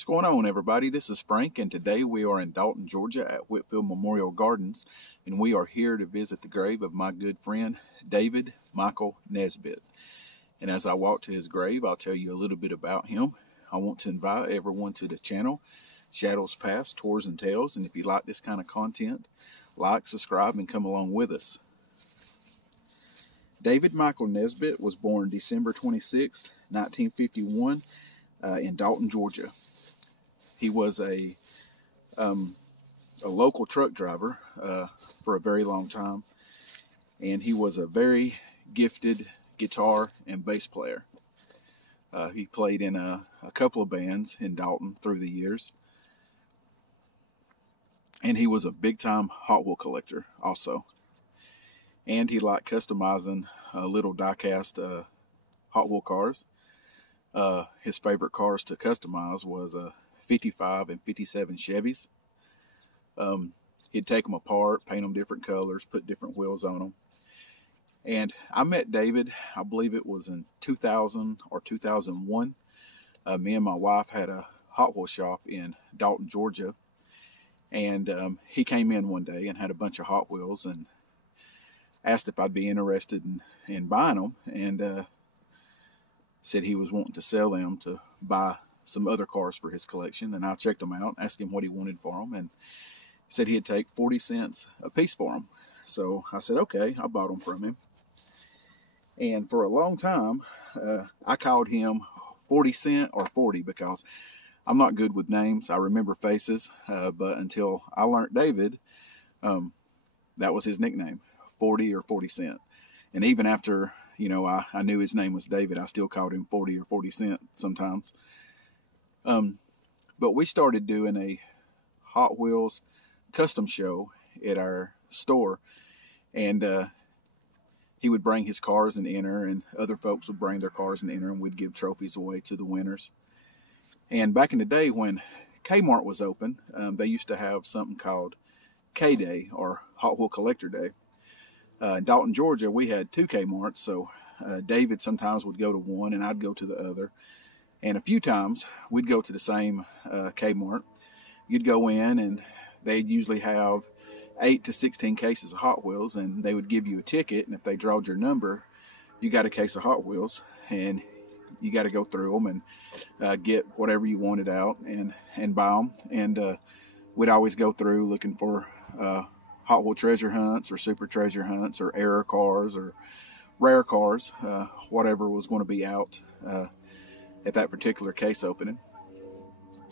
What's going on, everybody? This is Frank, and today we are in Dalton, Georgia at Whitfield Memorial Gardens, and we are here to visit the grave of my good friend, David Michael Nesbitt. And as I walk to his grave, I'll tell you a little bit about him. I want to invite everyone to the channel, Shadows Past, Tours and Tales, and if you like this kind of content, like, subscribe, and come along with us. David Michael Nesbitt was born December 26, 1951, in Dalton, Georgia. He was a local truck driver for a very long time, and he was a very gifted guitar and bass player. He played in a couple of bands in Dalton through the years, and he was a big-time Hot Wheel collector also. And he liked customizing little die-cast Hot Wheel cars. His favorite cars to customize was 55 and 57 Chevys. He'd take them apart, paint them different colors, put different wheels on them. And I met David, I believe it was in 2000 or 2001. Me and my wife had a Hot Wheel shop in Dalton, Georgia. And he came in one day and had a bunch of Hot Wheels and asked if I'd be interested in buying them, and said he was wanting to sell them to buy some other cars for his collection. And I checked them out, asked him what he wanted for them, and he said he'd take 40 cents a piece for them. So I said, okay, I bought them from him. And for a long time, I called him 40 Cent or 40 because I'm not good with names. I remember faces, but until I learned David, that was his nickname, 40 or 40 Cent. And even after, I knew his name was David, I still called him 40 or 40 Cent sometimes. But we started doing a Hot Wheels custom show at our store, and he would bring his cars and enter, and other folks would bring their cars and enter, and we'd give trophies away to the winners. And back in the day when Kmart was open, they used to have something called K-Day, or Hot Wheel Collector Day. In Dalton, Georgia, we had 2 Kmarts, so David sometimes would go to one and I'd go to the other. And a few times we'd go to the same Kmart. You'd go in and they'd usually have 8 to 16 cases of Hot Wheels, and they would give you a ticket, and if they drawed your number, you got a case of Hot Wheels, and you got to go through them and get whatever you wanted out and buy them. And we'd always go through looking for Hot Wheel treasure hunts or super treasure hunts or error cars or rare cars, whatever was going to be out at that particular case opening.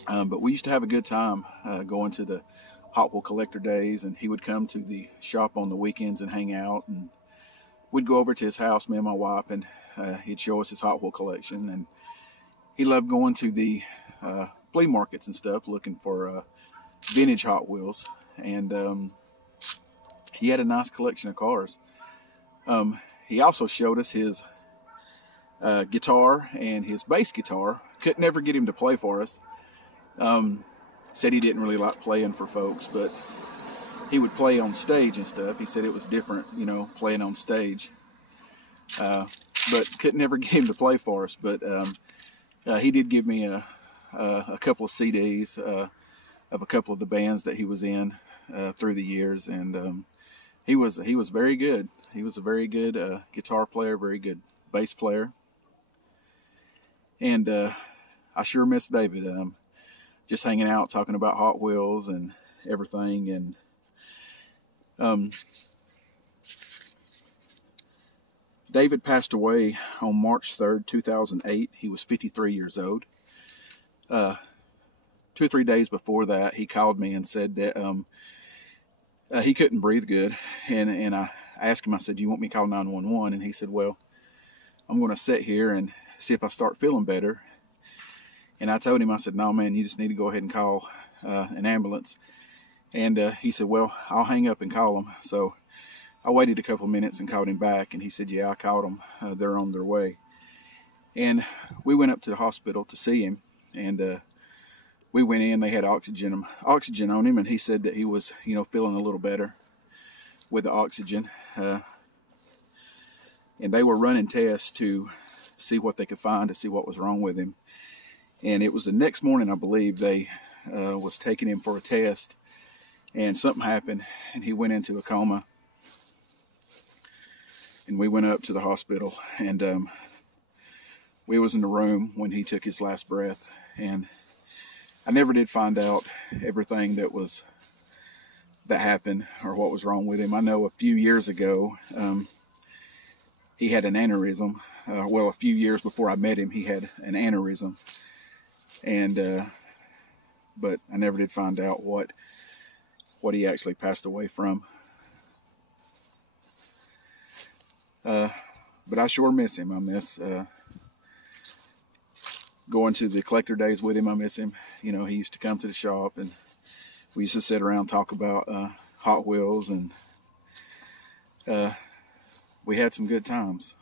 But we used to have a good time going to the Hot Wheel Collector Days, and he would come to the shop on the weekends and hang out, and we'd go over to his house, me and my wife, and he'd show us his Hot Wheel collection. And he loved going to the flea markets and stuff looking for vintage Hot Wheels, and he had a nice collection of cars. He also showed us his guitar and his bass guitar. Could never get him to play for us. Said he didn't really like playing for folks, but he would play on stage and stuff. He said it was different, playing on stage. But could never get him to play for us. But he did give me a couple of CDs of a couple of the bands that he was in through the years, and he was very good. He was a very good guitar player, very good bass player. And I sure miss David. Just hanging out, talking about Hot Wheels and everything. And David passed away on March 3rd, 2008. He was 53 years old. 2 or 3 days before that, he called me and said that he couldn't breathe good. And I asked him, I said, "Do you want me to call 911? And he said, "Well, I'm going to sit here and see if I start feeling better." And I told him, I said, "No, man, you just need to go ahead and call an ambulance." And he said, "Well, I'll hang up and call them." So I waited a couple of minutes and called him back, and he said, "Yeah, I called them. They're on their way." And we went up to the hospital to see him, and we went in. They had oxygen on him, and he said that he was, feeling a little better with the oxygen. And they were running tests to see what they could find, to see what was wrong with him. And it was the next morning, I believe, they was taking him for a test, and something happened, and he went into a coma. And we went up to the hospital, and we was in the room when he took his last breath. And I never did find out everything that happened or what was wrong with him. I know a few years ago, he had an aneurysm. Well, a few years before I met him, he had an aneurysm, and but I never did find out what he actually passed away from. But I sure miss him. I miss going to the collector days with him. I miss him. You know, he used to come to the shop, and we used to sit around and talk about Hot Wheels, and we had some good times.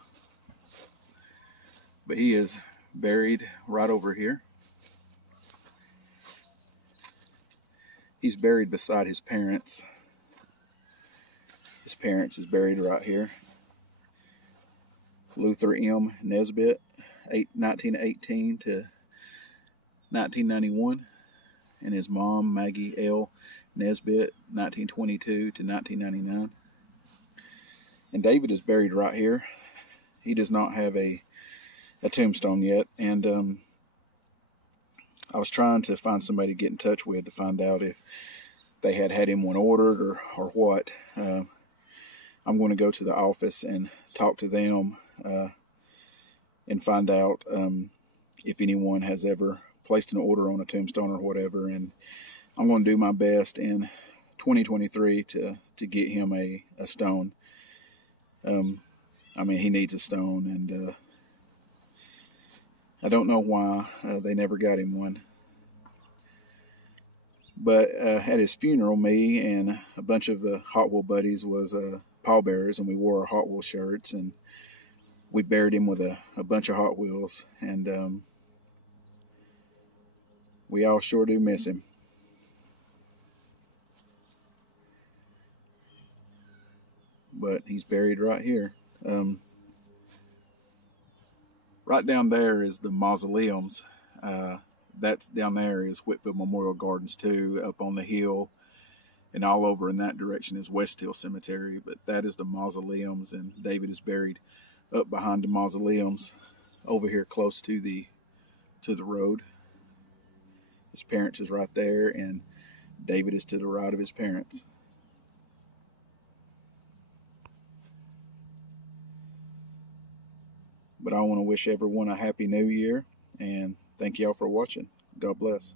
But he is buried right over here. He's buried beside his parents. His parents is buried right here. Luther M. Nesbitt, 1918 to 1991. And his mom, Maggie L. Nesbitt, 1922 to 1999. And David is buried right here. He does not have a tombstone yet. And I was trying to find somebody to get in touch with to find out if they had him one ordered or what. I'm going to go to the office and talk to them and find out if anyone has ever placed an order on a tombstone or whatever. And I'm going to do my best in 2023 to get him a stone. I mean, he needs a stone, and I don't know why they never got him one. But at his funeral, me and a bunch of the Hot Wheel buddies was pallbearers, and we wore our Hot Wheel shirts, and we buried him with a bunch of Hot Wheels, and we all sure do miss him. But he's buried right here. Right down there is the mausoleums. That's down there is Whitfield Memorial Gardens too, up on the hill, and all over in that direction is West Hill Cemetery. But that is the mausoleums, and David is buried up behind the mausoleums, over here close to the road. His parents is right there, and David is to the right of his parents. But I want to wish everyone a happy new year, and thank y'all for watching. God bless.